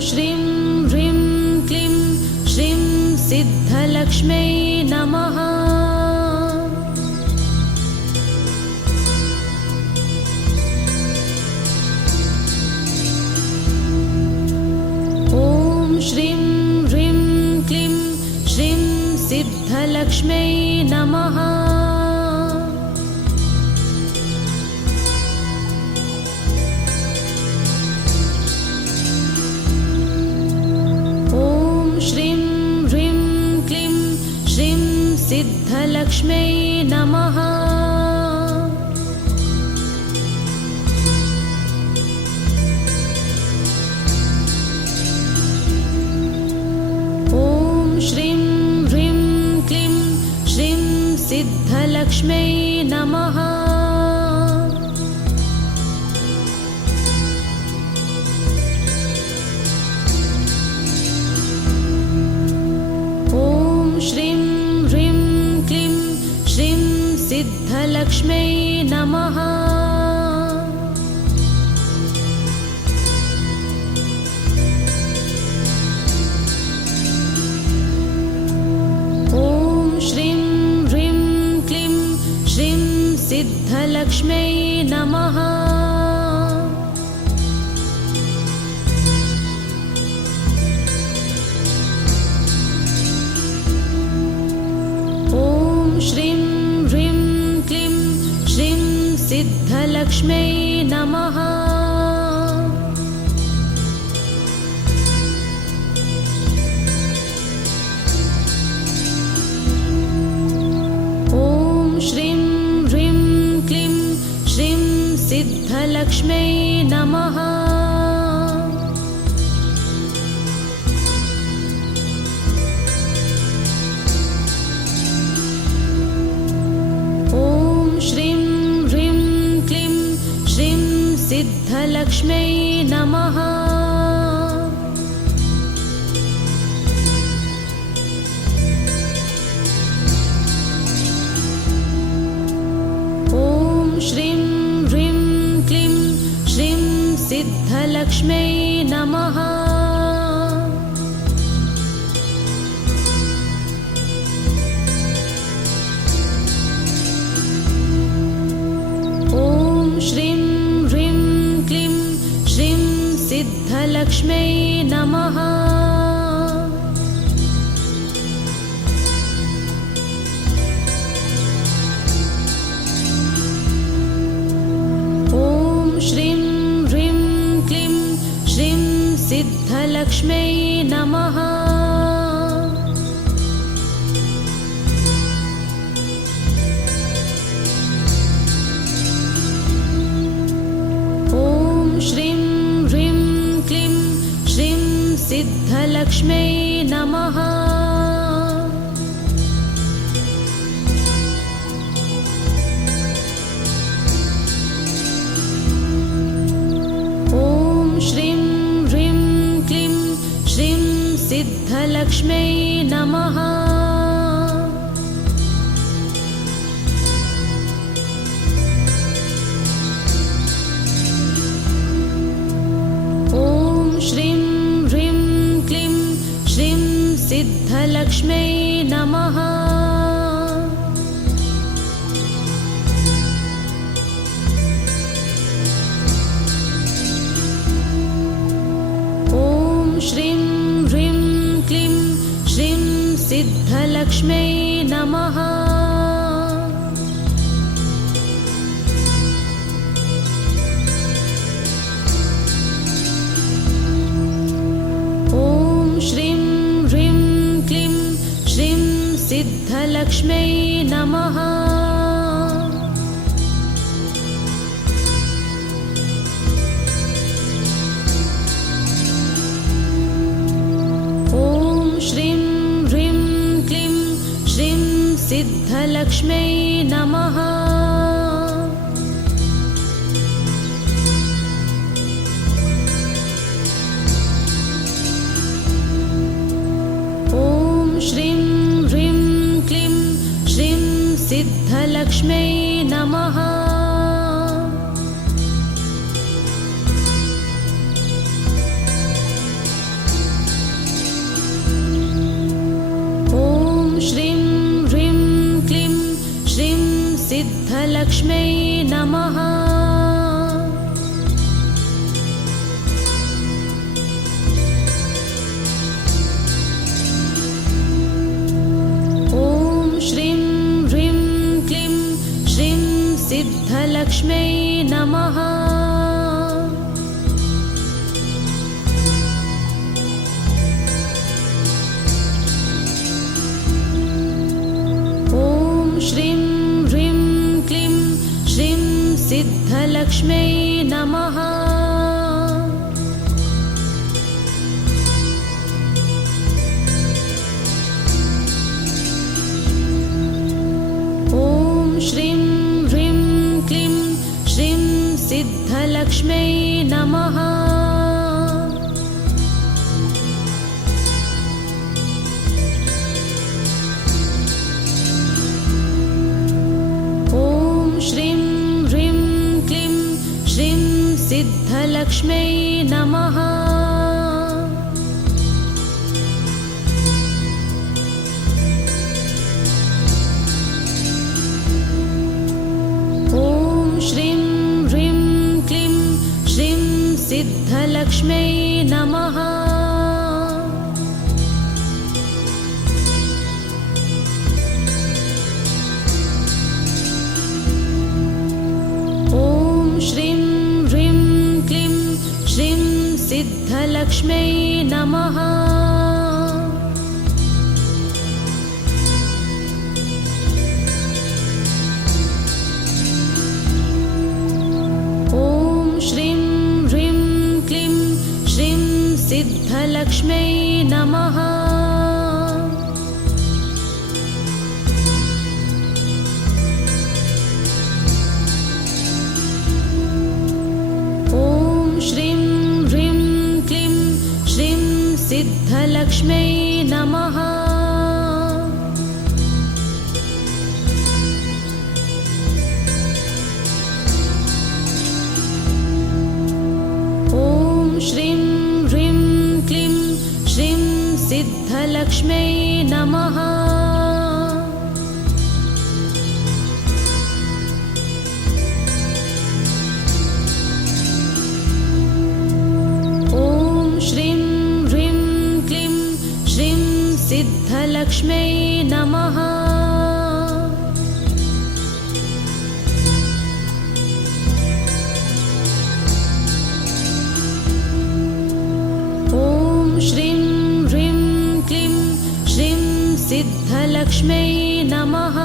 श्रीं ह्रीं क्लीं श्रीं सिद्धलक्ष्म्यै नमः। ॐ श्रीं ह्रीं क्लीं श्रीं सिद्धलक्ष्म्यै नमः। सिद्धलक्ष्म्यै नमः। ॐ श्रीं ह्रीं क्लीं श्रीं सिद्धलक्ष्म्यै नमः। सिद्धलक्ष्म्यै नमः। ॐ श्रीं ह्रीं क्लीं श्रीं सिद्धलक्ष्म्यै नमः। ॐ श्रीं सिद्धलक्ष्म्यै नमः। ॐ श्रीं ह्रीं क्लीं श्रीं सिद्धलक्ष्म्यै नमः। सिद्धलक्ष्म्यै नमः। ॐ श्रीं ह्रीं क्लीं श्रीं सिद्धलक्ष्म्यै नमः। सिद्धलक्ष्म्यै नमः। ॐ श्रीं ह्रीं क्लीं श्रीं सिद्धलक्ष्म्यै नमः। सिद्धलक्ष्म्यै नमः। ॐ श्रीं ह्रीं क्लीं श्रीं सिद्धलक्ष्म्यै नमः। सिद्धलक्ष्म्यै नमः। ॐ श्रीं ह्रीं क्लीं श्रीं सिद्धलक्ष्म्यै नमः। सिद्धलक्ष्म्यै नमः। ॐ श्रीं ह्रीं क्लीं श्रीं सिद्धलक्ष्म्यै नमः। सिद्धलक्ष्म्यै नमः। सिद्धलक्ष्म्यै नमः। ॐ श्रीं ह्रीं क्लीं श्रीं सिद्धलक्ष्म्यै नमः। श्रीं ह्रीं क्लीं श्रीं सिद्धलक्ष्म्यै नमः। ॐ श्रीं ह्रीं क्लीं श्रीं सिद्धलक्ष्म्यै नमः। श्रीं ह्रीं क्लीं श्रीं सिद्धलक्ष्म्यै नमः। ॐ श्रीं ह्रीं क्लीं श्रीं सिद्धलक्ष्म्यै नमः। श्रीं ह्रीं क्लीं श्रीं सिद्धलक्ष्म्यै नमः। ॐ श्रीं ह्रीं क्लीं श्रीं सिद्धलक्ष्म्यै नमः। श्रीं ह्रीं क्लीं श्रीं सिद्धलक्ष्म्यै नमः। ॐ श्रीं ह्रीं क्लीं श्रीं सिद्धलक्ष्म्यै नमः। श्रीं ह्रीं क्लीं श्रीं सिद्धलक्ष्म्यै नमः। ॐ श्रीं ह्रीं क्लीं श्रीं सिद्धलक्ष्म्यै नमः।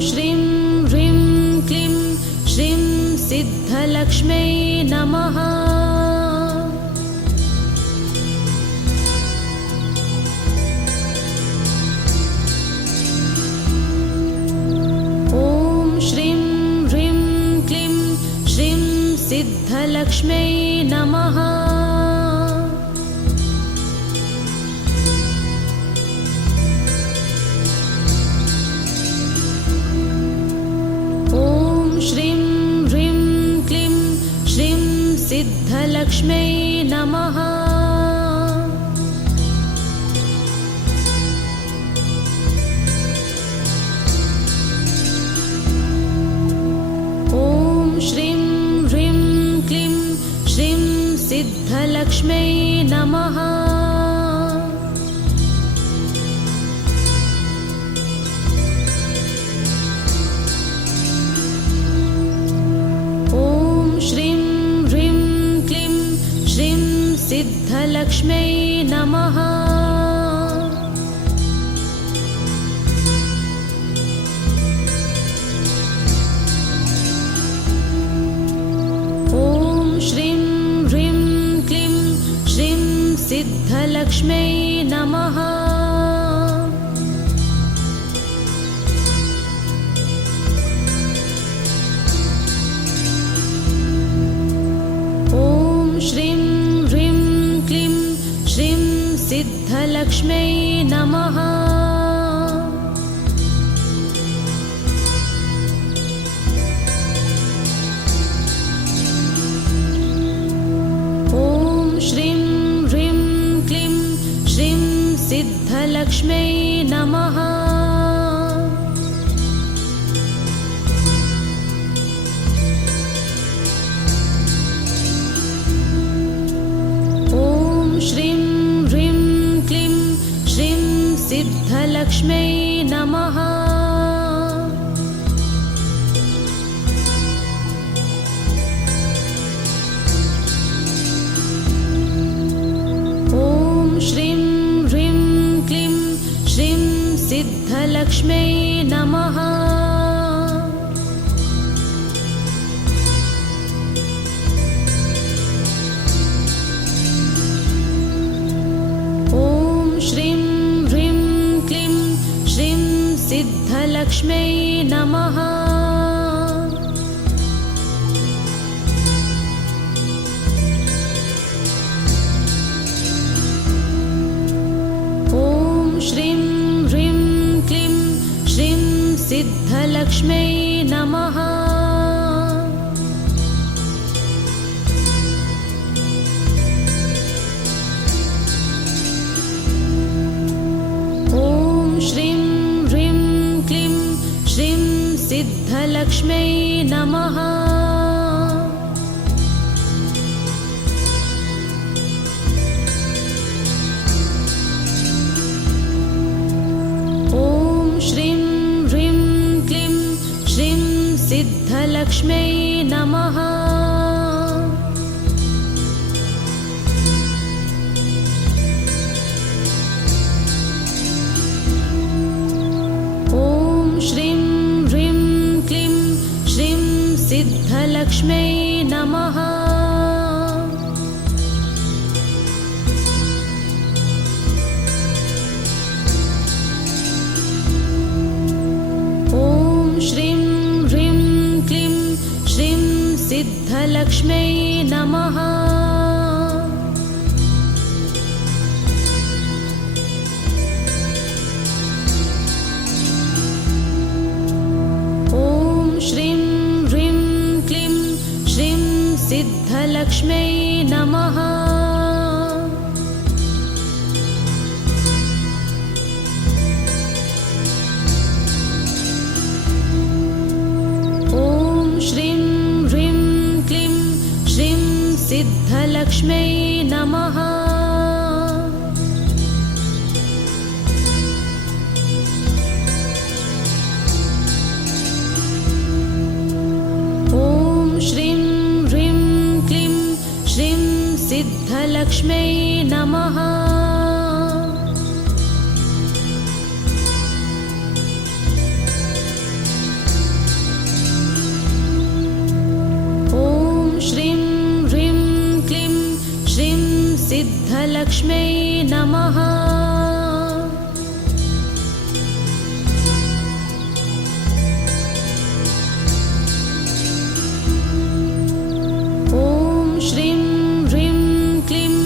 श्रीं ह्रीं क्लीं श्रीं सिद्धलक्ष्म्यै नमः। ॐ श्रीं ह्रीं क्लीं श्रीं सिद्धलक्ष्म्यै नमः। श्रीं ह्रीं क्लीं श्रीं सिद्धलक्ष्म्यै नमः। ॐ श्रीं ह्रीं क्लीं श्रीं सिद्धलक्ष्म्यै नमः। श्रीं ह्रीं क्लीं श्रीं सिद्धलक्ष्म्यै नमः। ॐ श्रीं ह्रीं क्लीं श्रीं सिद्धलक्ष्म्यै नमः। श्रीं ह्रीं क्लीं श्रीं सिद्धलक्ष्म्यै नमः। ॐ सिद्धलक्ष्म्यै नमः। ॐ श्रीं ह्रीं क्लीं श्रीं सिद्धलक्ष्म्यै नमः। सिद्धलक्ष्म्यै नमः। ॐ श्रीं ह्रीं क्लीं श्रीं सिद्धलक्ष्म्यै नमः। ॐ श्रीं सिद्धलक्ष्म्यै नमः। ॐ श्रीं ह्रीं क्लीं श्रीं सिद्धलक्ष्म्यै नमः। सिद्धलक्ष्म्यै नमः। ॐ श्रीं ह्रीं क्लीं श्रीं सिद्धलक्ष्म्यै नमः। सिद्धलक्ष्म्यै नमः। ॐ श्रीं ह्रीं क्लीं श्रीं सिद्धलक्ष्म्यै नमः। सिद्धलक्ष्म्यै नमः। ॐ श्रीं ह्रीं क्लीं श्रीं सिद्धलक्ष्म्यै नमः। सिद्धलक्ष्म्यै नमः। ॐ श्रीं ह्रीं क्लीं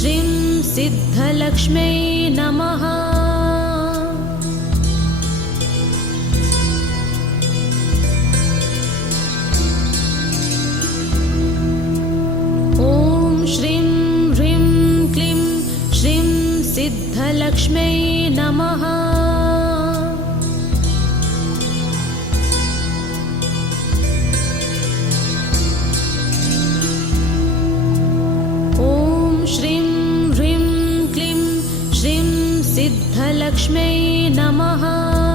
श्रीं सिद्धलक्ष्म्यै नमः। सिद्धलक्ष्म्यै नमः। ॐ श्रीं ह्रीं क्लीं श्रीं सिद्धलक्ष्म्यै नमः।